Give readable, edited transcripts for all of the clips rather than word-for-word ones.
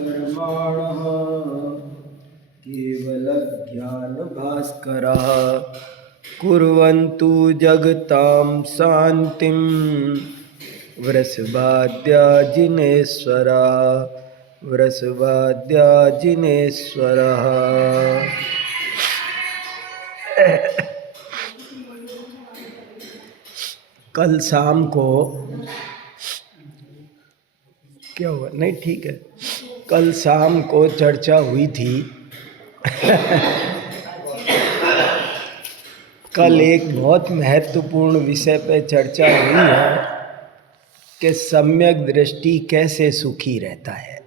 कर्माणः केवलज्ञानभास्करः कुर्वन्तु जगतां शान्तिं वृषभाद्याजिनेश्वरः वृषभाद्याजिनेश्वरः। कल शाम को क्या हुआ? नहीं ठीक है, कल शाम को चर्चा हुई थी। कल एक बहुत महत्वपूर्ण विषय पे चर्चा हुई है कि सम्यक दृष्टि कैसे सुखी रहता है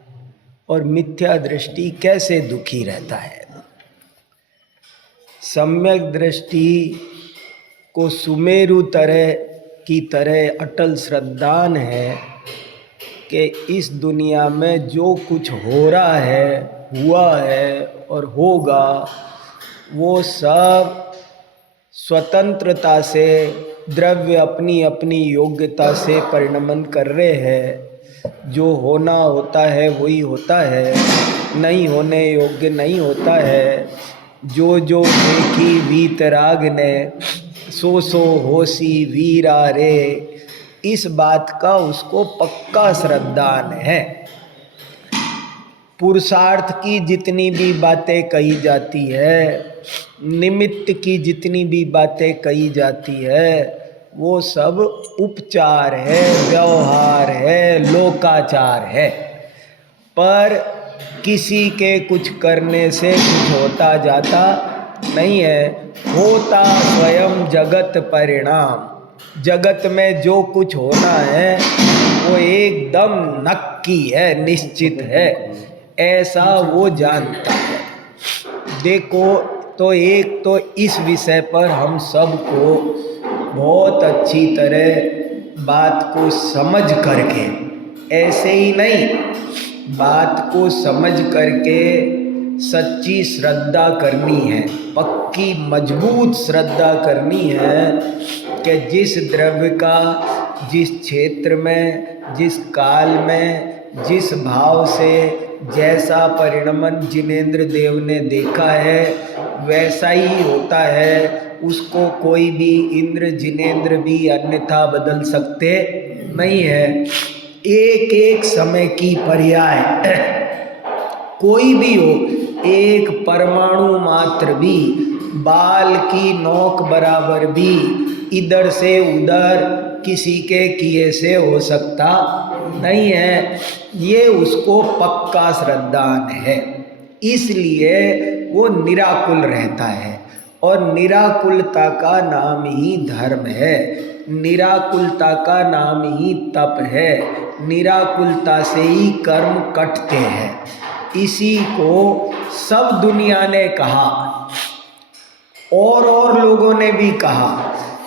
और मिथ्या दृष्टि कैसे दुखी रहता है। सम्यक दृष्टि को सुमेरु की तरह अटल श्रद्धान है कि इस दुनिया में जो कुछ हो रहा है, हुआ है और होगा, वो सब स्वतंत्रता से द्रव्य अपनी अपनी योग्यता से परिणमन कर रहे हैं। जो होना होता है वही होता है, नहीं होने योग्य नहीं होता है। जो जो देखी वीतराग ने सो सो होसी वीरा रे, इस बात का उसको पक्का श्रद्धान है। पुरुषार्थ की जितनी भी बातें कही जाती है, निमित्त की जितनी भी बातें कही जाती है, वो सब उपचार है, व्यवहार है, लोकाचार है। पर किसी के कुछ करने से कुछ होता जाता नहीं है। होता स्वयं जगत परिणाम। जगत में जो कुछ होना है वो एकदम नक्की है, निश्चित है, ऐसा वो जानता है। देखो, तो एक तो इस विषय पर हम सबको बहुत अच्छी तरह बात को समझ करके, ऐसे ही नहीं, बात को समझ करके सच्ची श्रद्धा करनी है, पक्की मजबूत श्रद्धा करनी है कि जिस द्रव्य का जिस क्षेत्र में, जिस काल में, जिस भाव से जैसा परिणमन जिनेंद्र देव ने देखा है वैसा ही होता है। उसको कोई भी इंद्र जिनेंद्र भी अन्यथा बदल सकते नहीं है। एक एक समय की पर्याय कोई भी हो, एक परमाणु मात्र भी, बाल की नोक बराबर भी इधर से उधर किसी के किए से हो सकता नहीं है। ये उसको पक्का श्रद्धान है, इसलिए वो निराकुल रहता है। और निराकुलता का नाम ही धर्म है, निराकुलता का नाम ही तप है, निराकुलता से ही कर्म कटते हैं। इसी को सब दुनिया ने कहा और लोगों ने भी कहा।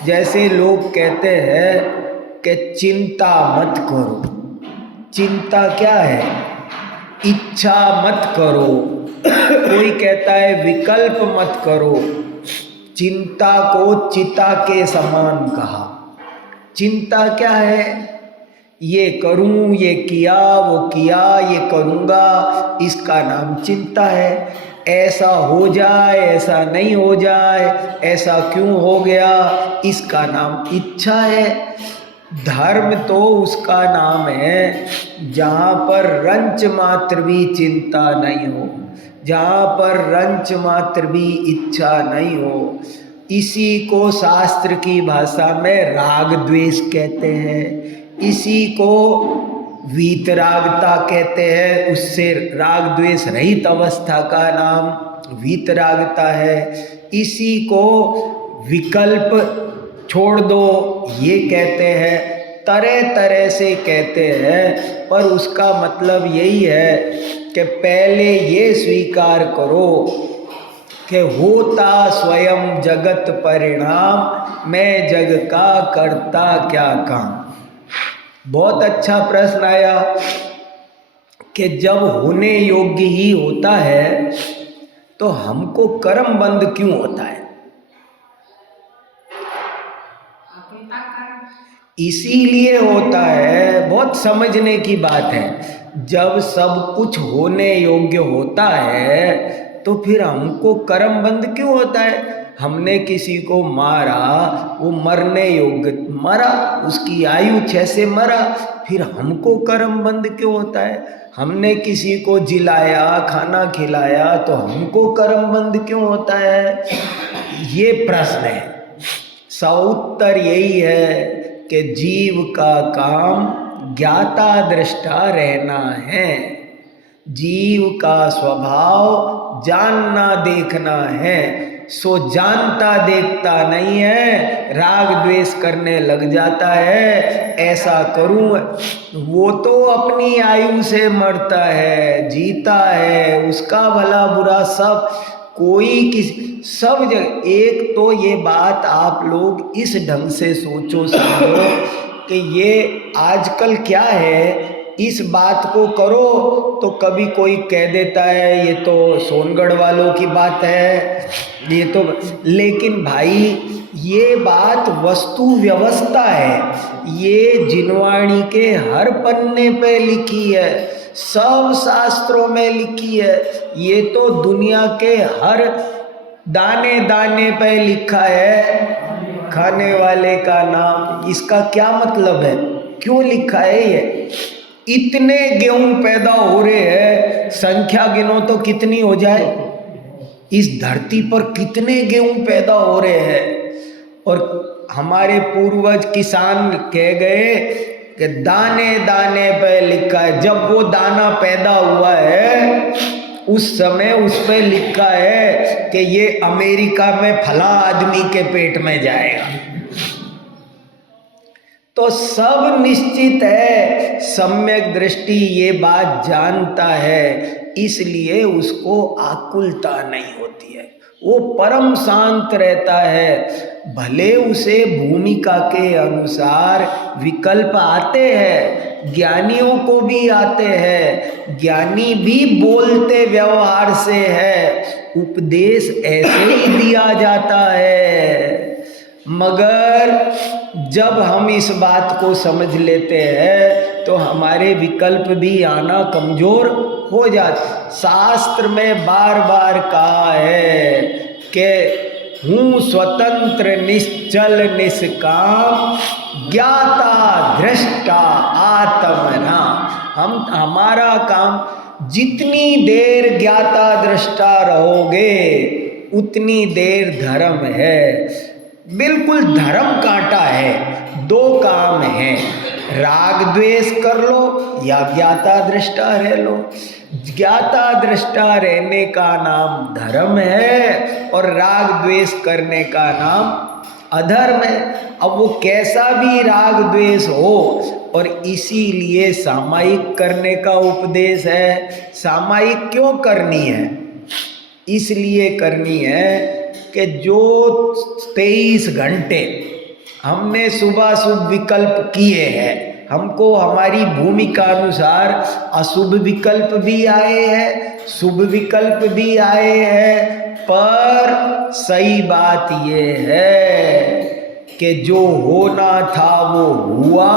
जैसे लोग कहते हैं कि चिंता मत करो। चिंता क्या है? इच्छा मत करो। कोई कहता है विकल्प मत करो। चिंता को चिता के समान कहा। चिंता क्या है? ये करूं, ये किया, वो किया, ये करूंगा, इसका नाम चिंता है। ऐसा हो जाए, ऐसा नहीं हो जाए, ऐसा क्यों हो गया, इसका नाम इच्छा है। धर्म तो उसका नाम है जहाँ पर रंच मात्र भी चिंता नहीं हो, जहाँ पर रंच मात्र भी इच्छा नहीं हो। इसी को शास्त्र की भाषा में राग द्वेष कहते हैं। इसी को वीतरागता कहते हैं। उससे राग द्वेष रहित अवस्था का नाम वीतरागता है। इसी को विकल्प छोड़ दो ये कहते हैं। तरह तरह से कहते हैं, पर उसका मतलब यही है कि पहले ये स्वीकार करो कि होता स्वयं जगत परिणाम, मैं जग का करता क्या काम। बहुत अच्छा प्रश्न आया कि जब होने योग्य ही होता है तो हमको कर्म बंद क्यों होता है? इसीलिए होता है, बहुत समझने की बात है। जब सब कुछ होने योग्य होता है तो फिर हमको कर्म बंध क्यों होता है? हमने किसी को मारा, वो मरने योग्य मरा, उसकी आयु 6 से मरा, फिर हमको कर्म बंध क्यों होता है? हमने किसी को जिलाया, खाना खिलाया, तो हमको कर्म बंध क्यों होता है? ये प्रश्न है। उत्तर यही है कि जीव का काम ज्ञाता दृष्टा रहना है। जीव का स्वभाव जानना देखना है। सो जानता देखता नहीं है, राग द्वेष करने लग जाता है, ऐसा करूं। वो तो अपनी आयु से मरता है, जीता है, उसका भला बुरा सब कोई सब जगह। एक तो ये बात आप लोग इस ढंग से सोचो समझो कि ये आजकल क्या है, इस बात को करो तो कभी कोई कह देता है ये तो सोनगढ़ वालों की बात है, ये तो। लेकिन भाई ये बात वस्तु व्यवस्था है, ये जिनवाणी के हर पन्ने पे लिखी है, सब शास्त्रों में लिखी है। ये तो दुनिया के हर दाने दाने पे लिखा है, खाने वाले का नाम। इसका क्या मतलब है, क्यों लिखा है ये? इतने गेहूं पैदा हो रहे हैं, संख्या गिनो तो कितनी हो जाए? इस धरती पर कितने गेहूं पैदा हो रहे हैं। और हमारे पूर्वज किसान कह गए कि दाने दाने पे लिखा है। जब वो दाना पैदा हुआ है उस समय उस पे लिखा है कि ये अमेरिका में फला आदमी के पेट में जाएगा। तो सब निश्चित है, सम्यक दृष्टि ये बात जानता है, इसलिए उसको आकुलता नहीं होती है, वो परम शांत रहता है। भले उसे भूमिका के अनुसार विकल्प आते हैं, ज्ञानियों को भी आते हैं, ज्ञानी भी बोलते व्यवहार से है, उपदेश ऐसे ही दिया जाता है। मगर जब हम इस बात को समझ लेते हैं तो हमारे विकल्प भी आना कमजोर हो जाते। शास्त्र में बार बार कहा है कि हूँ स्वतंत्र निश्चल निष्काम ज्ञाता दृष्टा आत्मना। हमारा काम, जितनी देर ज्ञाता दृष्टा रहोगे उतनी देर धर्म है। बिल्कुल धर्म कांटा है। दो काम है, राग द्वेष कर लो या ज्ञाता दृष्टा रह लो। ज्ञाता दृष्टा रहने का नाम धर्म है और राग द्वेष करने का नाम अधर्म है। अब वो कैसा भी राग द्वेष हो, और इसीलिए सामायिक करने का उपदेश है। सामायिक क्यों करनी है? इसलिए करनी है कि जो 23 घंटे हमने सुबह शुभ विकल्प किए हैं, हमको हमारी भूमिका अनुसार अशुभ विकल्प भी आए हैं, शुभ विकल्प भी आए हैं। पर सही बात ये है कि जो होना था वो हुआ,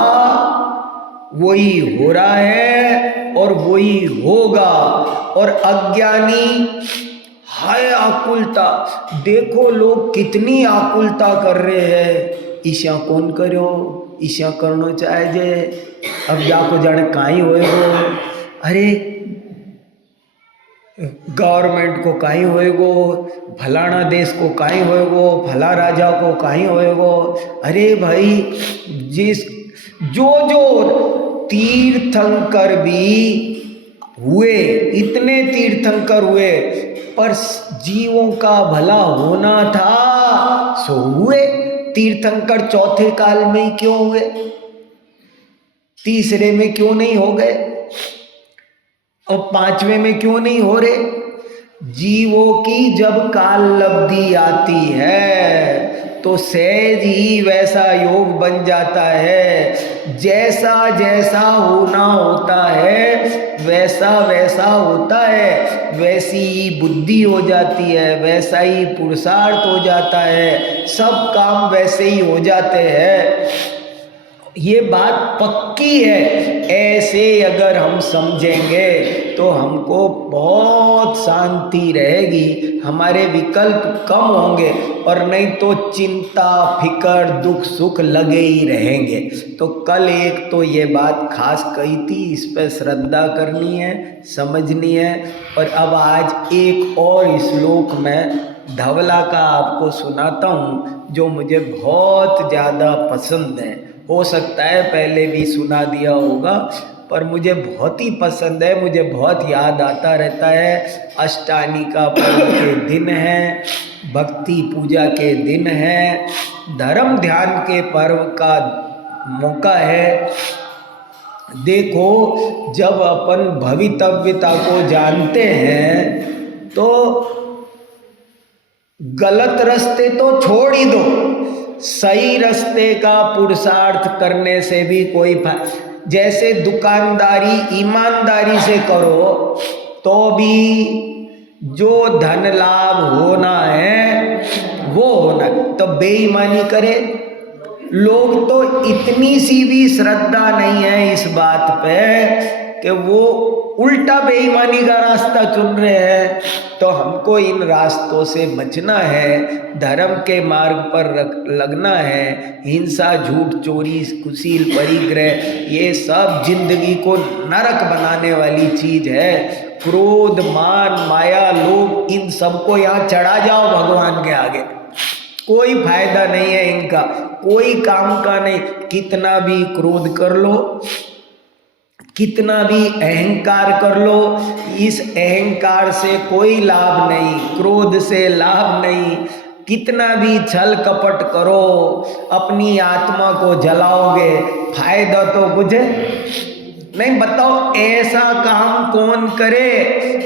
वही हो रहा है और वही होगा। और अज्ञानी हाय आकुलता, देखो लोग कितनी आकुलता कर रहे हैं। ईशा कौन करो, ईशा करना चाहे जे, अब जाको जाने काई होएगो। अरे गवर्नमेंट को काई होएगो, फलाना देश को काई होएगो, फला राजा को काई होएगो। अरे भाई जिस जो तीर्थंकर भी हुए, इतने तीर्थंकर हुए, पर जीवों का भला होना था सो हुए। तीर्थंकर चौथे काल में ही क्यों हुए, तीसरे में क्यों नहीं हो गए, और पांचवें में क्यों नहीं हो रहे? जीवों की जब काल लब्धि आती है तो सहज ही वैसा योग बन जाता है। जैसा जैसा होना होता है वैसा वैसा होता है, वैसी ही बुद्धि हो जाती है, वैसा ही पुरुषार्थ हो जाता है, सब काम वैसे ही हो जाते हैं। ये बात पक्की है। ऐसे अगर हम समझेंगे तो हमको बहुत शांति रहेगी, हमारे विकल्प कम होंगे, और नहीं तो चिंता फिकर दुख सुख लगे ही रहेंगे। तो कल एक तो ये बात खास कही थी, इस पर श्रद्धा करनी है, समझनी है। और अब आज एक और श्लोक में धवला का आपको सुनाता हूँ, जो मुझे बहुत ज़्यादा पसंद है। हो सकता है पहले भी सुना दिया होगा, पर मुझे बहुत ही पसंद है, मुझे बहुत याद आता रहता है। अष्टानी का पर्व के दिन है, भक्ति पूजा के दिन है, धर्म ध्यान के पर्व का मौका है। देखो, जब अपन भवितव्यता को जानते हैं तो गलत रास्ते तो छोड़ ही दो, सही रास्ते का पुरुषार्थ करने से भी कोई जैसे दुकानदारी ईमानदारी से करो तो भी जो धन लाभ होना है वो होना, तो बेईमानी करे। लोग तो इतनी सी भी श्रद्धा नहीं है इस बात पे कि वो उल्टा बेईमानी का रास्ता चुन रहे हैं। तो हमको इन रास्तों से बचना है, धर्म के मार्ग पर लगना है। हिंसा झूठ चोरी कुशील परिग्रह ये सब जिंदगी को नरक बनाने वाली चीज है। क्रोध मान माया लोभ इन सबको यहाँ चढ़ा जाओ भगवान के आगे, कोई फायदा नहीं है इनका, कोई काम का नहीं। कितना भी क्रोध कर लो, कितना भी अहंकार कर लो, इस अहंकार से कोई लाभ नहीं, क्रोध से लाभ नहीं। कितना भी छल कपट करो, अपनी आत्मा को जलाओगे, फायदा तो कुछ नहीं। बताओ ऐसा काम कौन करे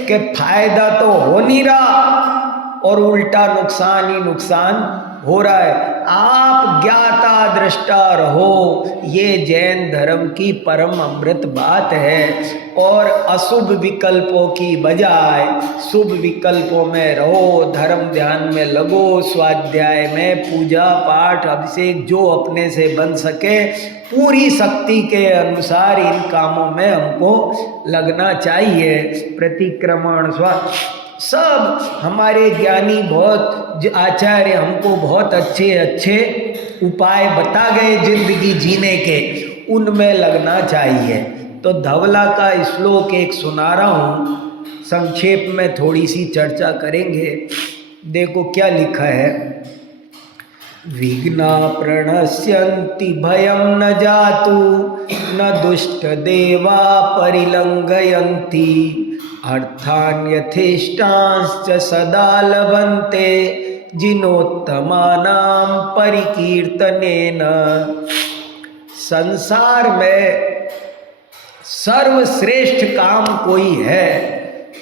कि फायदा तो हो नहीं रहा और उल्टा नुकसान ही नुकसान हो रहा है। आप ज्ञाता दृष्टा रहो, ये जैन धर्म की परम अमृत बात है। और अशुभ विकल्पों की बजाय शुभ विकल्पों में रहो, धर्म ध्यान में लगो, स्वाध्याय में पूजा पाठ अभिषेक जो अपने से बन सके पूरी शक्ति के अनुसार इन कामों में हमको लगना चाहिए। प्रतिक्रमण सब हमारे ज्ञानी बहुत आचार्य हमको बहुत अच्छे अच्छे उपाय बता गए जिंदगी जीने के, उनमें लगना चाहिए। तो धवला का श्लोक एक सुना रहा हूँ, संक्षेप में थोड़ी सी चर्चा करेंगे। देखो क्या लिखा है। विघ्ना प्रणश्यन्ति भयं न जातु, न दुष्ट देवा परिलंघयन्ति, अर्थान यथेष्टांश्च सदा लभन्ते, जिनोत्तमानां परिकीर्तनेन। संसार में सर्वश्रेष्ठ काम कोई है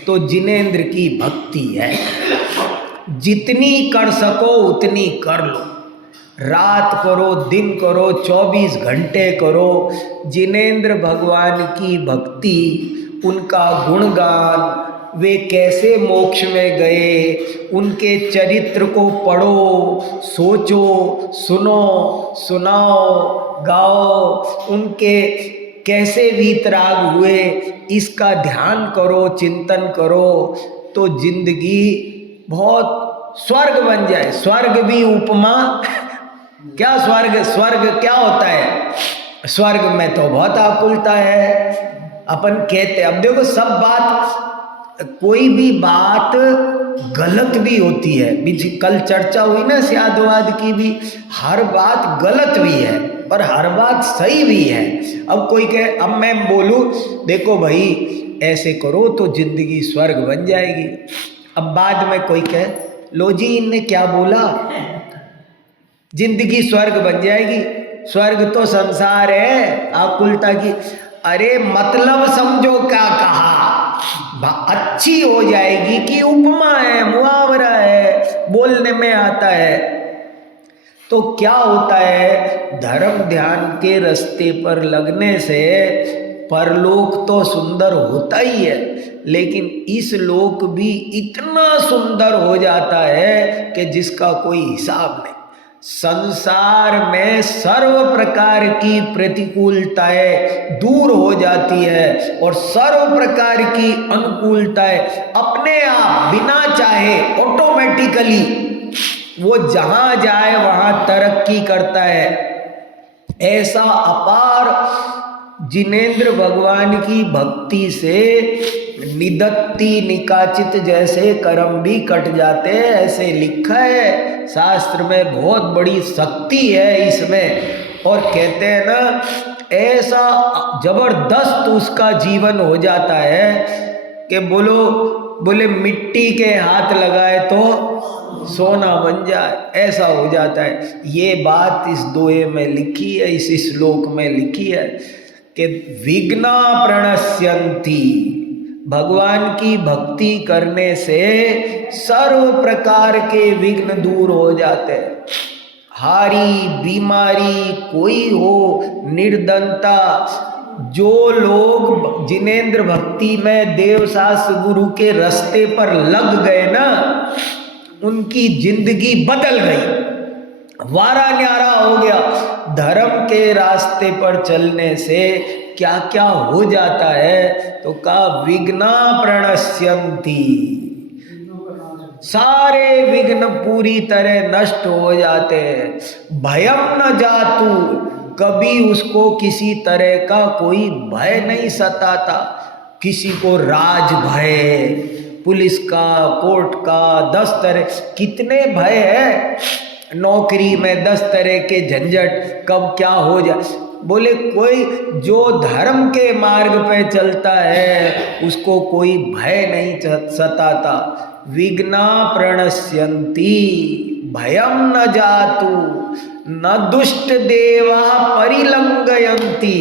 तो जिनेंद्र की भक्ति है। जितनी कर सको उतनी कर लो, रात करो दिन करो 24 घंटे करो। जिनेंद्र भगवान की भक्ति, उनका गुणगान, वे कैसे मोक्ष में गए, उनके चरित्र को पढ़ो, सोचो, सुनो, सुनाओ, गाओ, उनके कैसे वीतराग हुए इसका ध्यान करो, चिंतन करो, तो जिंदगी बहुत स्वर्ग बन जाए। स्वर्ग भी उपमा क्या, स्वर्ग क्या होता है? स्वर्ग में तो बहुत आकुलता है। अपन कहते, अब देखो सब बात, कोई भी बात गलत भी होती है। कल चर्चा हुई ना स्यादवाद की भी, हर बात गलत भी है और हर बात सही भी है। अब कोई कहे, अब मैं बोलूं देखो भाई ऐसे करो तो जिंदगी स्वर्ग बन जाएगी। अब बाद में कोई कहे, लो जी इनने क्या बोला, जिंदगी स्वर्ग बन जाएगी। स्वर्ग तो संसार है आकुलता की। अरे मतलब समझो क्या कहा, अच्छी हो जाएगी कि उपमा है, मुहावरा है, बोलने में आता है। तो क्या होता है, धर्म ध्यान के रास्ते पर लगने से परलोक तो सुंदर होता ही है, लेकिन इस लोक भी इतना सुंदर हो जाता है कि जिसका कोई हिसाब नहीं। संसार में सर्व प्रकार की प्रतिकूलताएं दूर हो जाती है और सर्व प्रकार की अनुकूलताएं अपने आप बिना चाहे ऑटोमेटिकली वो जहां जाए वहां तरक्की करता है। ऐसा अपार जिनेंद्र भगवान की भक्ति से निदत्ति निकाचित जैसे कर्म भी कट जाते हैं, ऐसे लिखा है शास्त्र में। बहुत बड़ी शक्ति है इसमें। और कहते हैं ना, ऐसा जबरदस्त उसका जीवन हो जाता है कि बोले मिट्टी के हाथ लगाए तो सोना बन जाए, ऐसा हो जाता है। ये बात इस दोहे में लिखी है, इस श्लोक में लिखी है कि विघ्ना प्रणश्यन्ति, भगवान की भक्ति करने से सर्व प्रकार के विघ्न दूर हो जाते हैं। हारी बीमारी कोई हो, निर्धनता, जो लोग जिनेंद्र भक्ति में देवशास्त्र गुरु के रास्ते पर लग गए ना, उनकी जिंदगी बदल गई, वारा न्यारा हो गया। धर्म के रास्ते पर चलने से क्या क्या हो जाता है, तो कहा विघ्ना प्रणश्यन्ति, सारे विघ्न पूरी तरह नष्ट हो जाते हैं। भयम न जातु, कभी उसको किसी तरह का कोई भय नहीं सताता। किसी को राज भय, पुलिस का, कोर्ट का, 10 तरह कितने भय है। नौकरी में 10 तरह के झंझट, कब क्या हो जाए। बोले कोई जो धर्म के मार्ग पे चलता है उसको कोई भय नहीं सताता। विघ्ना प्रणश्यन्ति भयम न जातु, न दुष्ट देवा परिलंघयन्ति।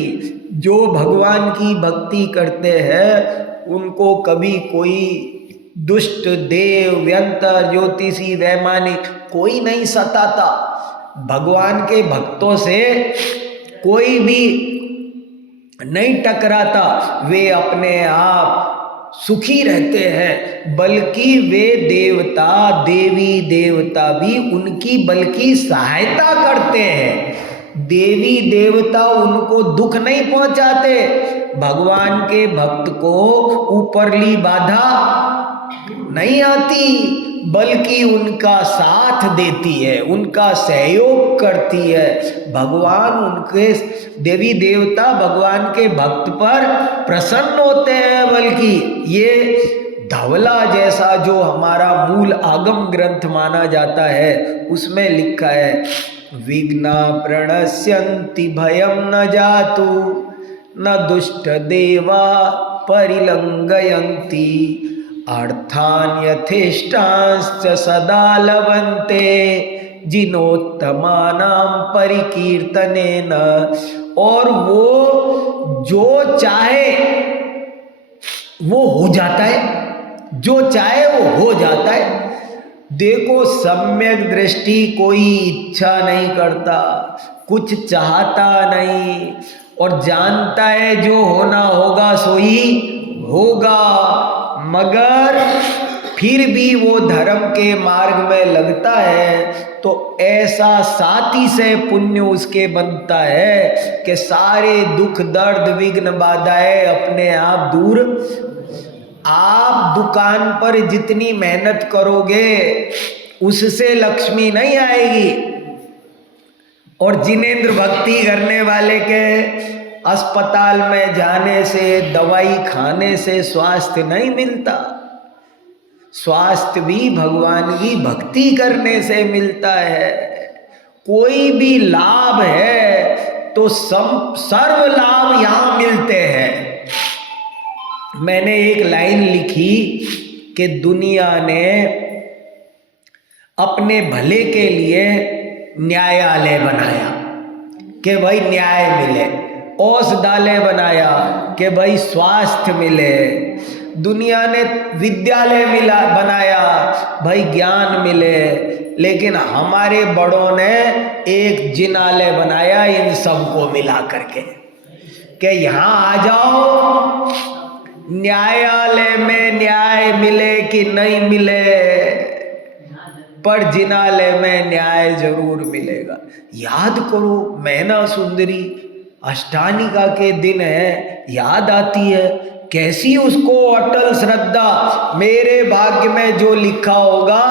जो भगवान की भक्ति करते हैं उनको कभी कोई दुष्ट देव, व्यंतर, ज्योतिषी, वैमानिक कोई नहीं सताता। भगवान के भक्तों से कोई भी नहीं टकराता, वे अपने आप सुखी रहते हैं। बल्कि वे देवता, देवी देवता भी उनकी बल्कि सहायता करते हैं। देवी देवता उनको दुख नहीं पहुंचाते। भगवान के भक्त को ऊपरली बाधा नहीं आती, बल्कि उनका साथ देती है, उनका सहयोग करती है। भगवान उनके देवी देवता भगवान के भक्त पर प्रसन्न होते हैं। बल्कि ये धवला जैसा जो हमारा मूल आगम ग्रंथ माना जाता है उसमें लिखा है, विघ्ना प्रणश्यन्ति भयम न जातु, न दुष्ट देवा परिलंघयन्ति, अर्थान यथेष्टांश्च सदा लभन्ते, जिनोत्तमानां परिकीर्तनेन। और वो जो चाहे वो हो जाता है, जो चाहे वो हो जाता है। देखो सम्यक दृष्टि कोई इच्छा नहीं करता, कुछ चाहता नहीं, और जानता है जो होना होगा सोई होगा। मगर फिर भी वो धर्म के मार्ग में लगता है तो ऐसा साथी से पुण्य उसके बनता है कि सारे दुख दर्द विघ्न बाधाएं अपने आप दूर। आप दुकान पर जितनी मेहनत करोगे उससे लक्ष्मी नहीं आएगी, और जिनेंद्र भक्ति करने वाले के अस्पताल में जाने से, दवाई खाने से स्वास्थ्य नहीं मिलता। स्वास्थ्य भी भगवान की भक्ति करने से मिलता है। कोई भी लाभ है तो सर्व लाभ यहां मिलते हैं। मैंने एक लाइन लिखी कि दुनिया ने अपने भले के लिए न्यायालय बनाया कि भाई न्याय मिले, औषधालय बनाया कि भाई स्वास्थ्य मिले, दुनिया ने विद्यालय बनाया भाई ज्ञान मिले। लेकिन हमारे बड़ों ने एक जिनालय बनाया इन सबको मिला करके कि यहाँ आ जाओ, न्यायालय में न्याय मिले कि नहीं मिले, पर जिनालय में न्याय जरूर मिलेगा। याद करो मैना सुंदरी, अष्टानिका के दिन है, याद आती है कैसी उसको अटल श्रद्धा। मेरे भाग्य में जो लिखा होगा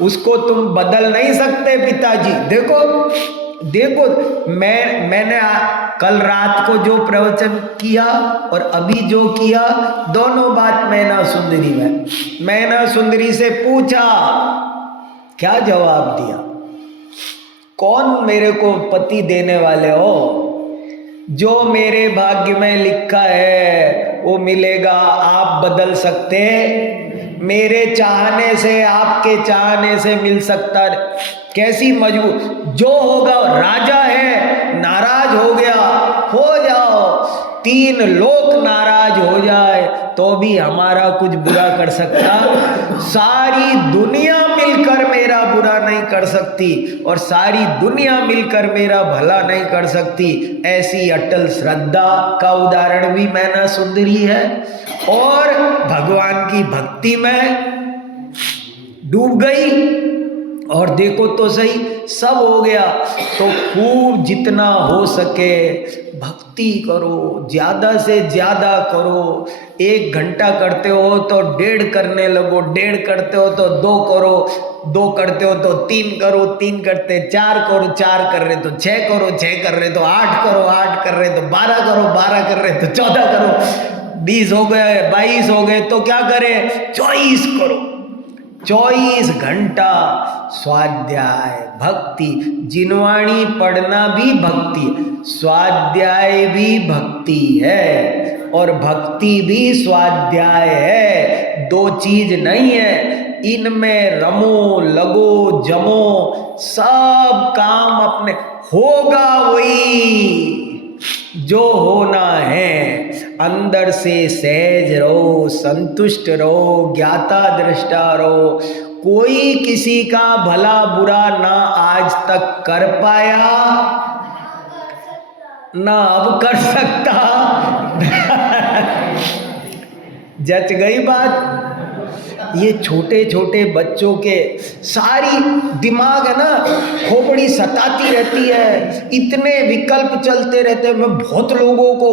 उसको तुम बदल नहीं सकते पिताजी। देखो देखो, मैंने कल रात को जो प्रवचन किया और अभी जो किया, दोनों बात मैना सुंदरी में। मैना सुंदरी से पूछा, क्या जवाब दिया? कौन मेरे को पति देने वाले हो? जो मेरे भाग्य में लिखा है वो मिलेगा, आप बदल सकते? मेरे चाहने से आपके चाहने से मिल सकता? कैसी मजबूर, जो होगा राजा है, नाराज हो गया हो जाओ, 3 लोक नाराज हो जाए तो भी हमारा कुछ बुरा कर सकता? सारी दुनिया मिलकर मेरा बुरा नहीं कर सकती और सारी दुनिया मिलकर मेरा भला नहीं कर सकती। ऐसी अटल श्रद्धा का उदाहरण भी मैना सुंदरी है और भगवान की भक्ति में डूब गई। और देखो तो सही, सब हो गया तो खूब जितना हो सके भक्ति करो, ज्यादा से ज्यादा करो। 1 घंटा करते हो तो 1.5 करने लगो, 1.5 करते हो तो 2 करो, 2 करते हो तो 3 करो, 3 करते 4 करो, 4 कर रहे तो 6 करो, 6 कर रहे तो 8 करो, 8 कर रहे तो 12 करो, 12 कर रहे तो 14 करो, 20 हो गए, 22 हो गए तो क्या करें, 24 करो। 24 घंटा स्वाध्याय भक्ति, जिनवाणी पढ़ना भी भक्ति, स्वाध्याय भी भक्ति है और भक्ति भी स्वाध्याय है। 2 चीज नहीं है, इनमें रमो लगो जमो, सब काम अपने होगा वही जो होना है। अंदर से सहज रहो, संतुष्ट रहो, ज्ञाता दृष्टा रहो। कोई किसी का भला बुरा ना आज तक कर पाया, ना अब कर सकता। जच गई बात। ये छोटे छोटे बच्चों के सारी दिमाग है ना, खोपड़ी सताती रहती है, इतने विकल्प चलते रहते हैं। मैं बहुत लोगों को,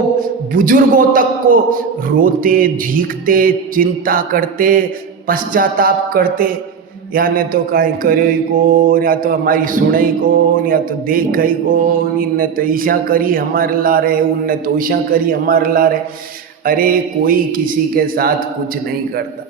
बुजुर्गों तक को रोते झीकते, चिंता करते, पश्चाताप करते, या ने तो काई करो ही कौन, या तो हमारी सुनाई कौन, या तो देख ही कौन, इनने तो ईशा करी हमारे ला रहे, उनने तो ईशा करी हमारे ला रहे। अरे कोई किसी के साथ कुछ नहीं करता,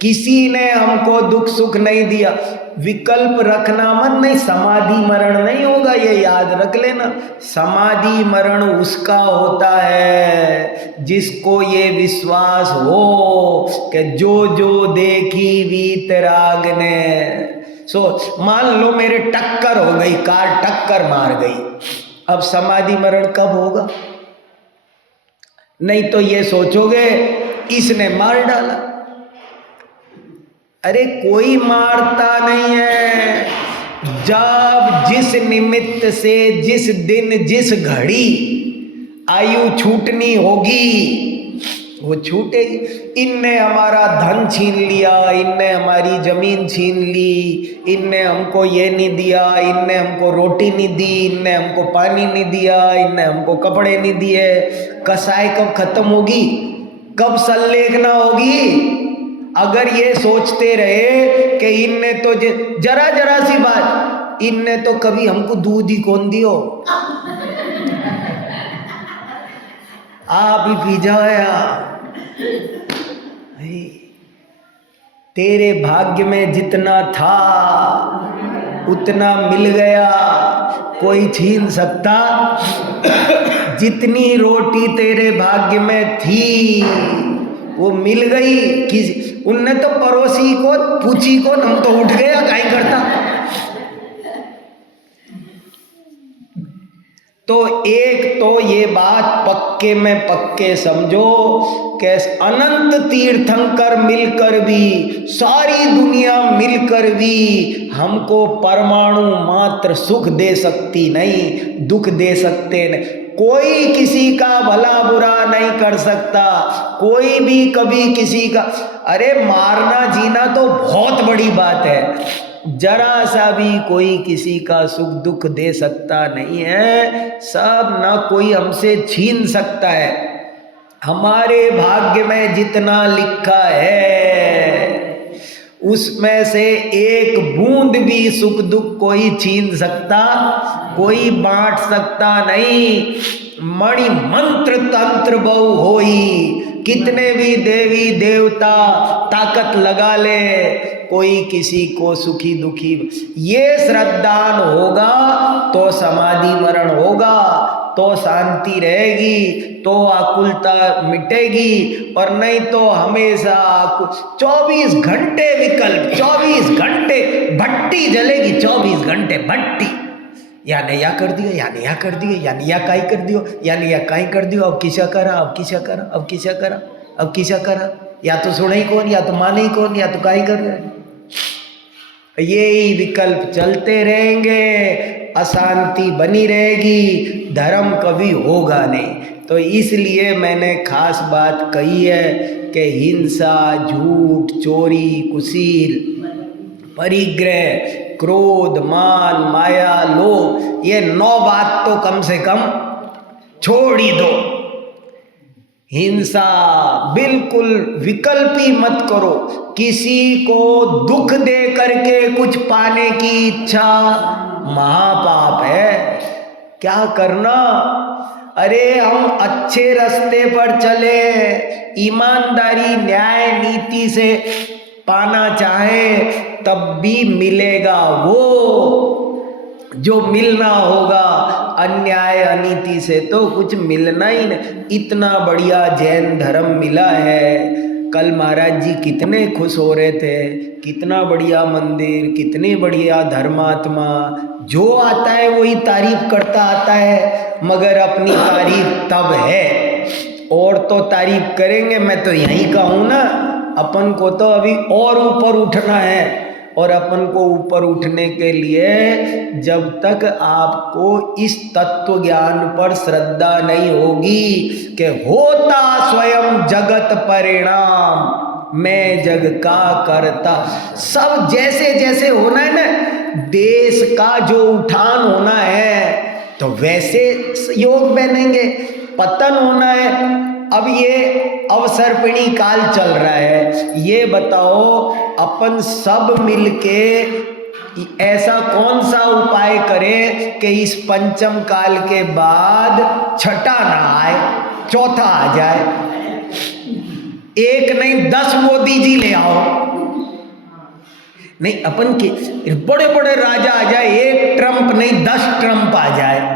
किसी ने हमको दुख सुख नहीं दिया। विकल्प रखना मत, नहीं समाधि मरण नहीं होगा, ये याद रख लेना। समाधि मरण उसका होता है जिसको ये विश्वास हो कि जो जो देखी वीतराग ने। मान लो मेरे टक्कर हो गई, कार टक्कर मार गई, अब समाधि मरण कब होगा? नहीं तो ये सोचोगे इसने मार डाला। अरे कोई मारता नहीं है। जब जिस निमित्त से जिस दिन जिस घड़ी आयु छूटनी होगी वो छूटेगी। इनने हमारा धन छीन लिया, इनने हमारी जमीन छीन ली, इनने हमको ये नहीं दिया, इनने हमको रोटी नहीं दी, इनने हमको पानी नहीं दिया, इनने हमको कपड़े नहीं दिए। कसाई कब खत्म होगी, कब संलेखना होगी? अगर ये सोचते रहे कि इनने तो जरा जरा सी बात, इनने तो कभी हमको दूध ही कौन दियो, आप ही पी जाया। तेरे भाग्य में जितना था उतना मिल गया, कोई छीन सकता? जितनी रोटी तेरे भाग्य में थी वो मिल गई। किसी उनने तो पड़ोसी को पूछी को, हम तो उठ गया काई करता। तो एक तो ये बात पक्के में पक्के समझो कि अनंत तीर्थंकर मिलकर भी, सारी दुनिया मिलकर भी हमको परमाणु मात्र सुख दे सकती नहीं, दुख दे सकते नहीं। कोई किसी का भला बुरा नहीं कर सकता, कोई भी कभी किसी का, अरे मारना जीना तो बहुत बड़ी बात है, जरा सा भी कोई किसी का सुख दुख दे सकता नहीं है, सब ना कोई हमसे छीन सकता है। हमारे भाग्य में जितना लिखा है उसमें से एक बूंद भी सुख दुख कोई छीन सकता, कोई बांट सकता नहीं। मणि मंत्र तंत्र बहु होई, कितने भी देवी देवता ताकत लगा ले, कोई किसी को सुखी दुखी, ये श्रद्धान होगा तो समाधि मरण होगा, तो शांति रहेगी, तो आकुलता मिटेगी, और नहीं तो हमेशा 24 घंटे विकल्प, 24 घंटे भट्टी जलेगी, 24 घंटे भट्टी, याने या कर दियो, याने या कर दियो, याने या काई कर दियो, याने या काई कर दियो, अब किसा करा, अब किसा करा, अब किसा करा, अब किसा करा, या तो सुने ही कौन, या तो माने ही कौन, या तो काई कर रहे हैं। यही विकल्प चलते रहेंगे, अशांति बनी रहेगी, धर्म कभी होगा नहीं। तो इसलिए मैंने खास बात कही है कि हिंसा, झूठ, चोरी, कुसील, परिग्रह, क्रोध, मान, माया, लोभ, ये 9 बात तो कम से कम छोड़ ही दो। हिंसा बिल्कुल विकल्प ही मत करो। किसी को दुख दे करके कुछ पाने की इच्छा महापाप है। क्या करना, अरे हम अच्छे रास्ते पर चले, ईमानदारी न्याय नीति से पाना चाहे तब भी मिलेगा वो जो मिलना होगा, अन्याय अनीति से तो कुछ मिलना ही नहीं। इतना बढ़िया जैन धर्म मिला है। कल महाराज जी कितने खुश हो रहे थे, कितना बढ़िया मंदिर, कितनी बढ़िया धर्मात्मा, जो आता है वही तारीफ करता आता है, मगर अपनी तारीफ तब है, और तो तारीफ करेंगे। मैं तो यहीं का हूँ ना, अपन को तो अभी और ऊपर उठना है, और अपन को ऊपर उठने के लिए जब तक आपको इस तत्व ज्ञान पर श्रद्धा नहीं होगी कि होता स्वयं जगत परिणाम, मैं जग का करता, सब जैसे जैसे होना है ना, देश का जो उठान होना है तो वैसे योग बनेंगे, पतन होना है। अब ये अवसर्पिणी काल चल रहा है, ये बताओ अपन सब मिलके ऐसा कौन सा उपाय करें कि इस पंचम काल के बाद छठा ना आए, चौथा आ जाए। एक नहीं 10 मोदी जी ले आओ, नहीं अपन के बड़े बड़े राजा आ जाए, एक ट्रम्प नहीं 10 ट्रम्प आ जाए।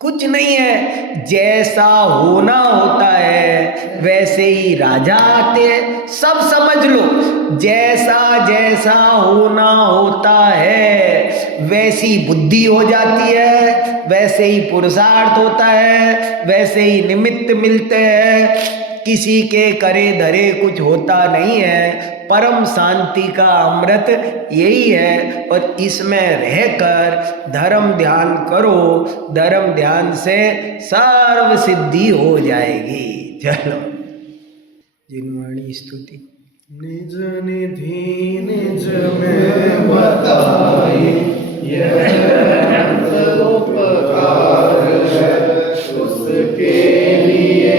कुछ नहीं है, जैसा होना होता है वैसे ही राजा आते हैं, सब समझ लो। जैसा जैसा होना होता है वैसी बुद्धि हो जाती है, वैसे ही पुरुषार्थ होता है, वैसे ही निमित्त मिलते हैं। किसी के करे धरे कुछ होता नहीं है। परम शांति का अमृत यही है, और इसमें रहकर धर्म ध्यान करो, धर्म ध्यान से सर्व सिद्धि हो जाएगी। चलो, जिनवाणी स्तुति। निज निधि निज में बताई, यह उपकार है उसके लिए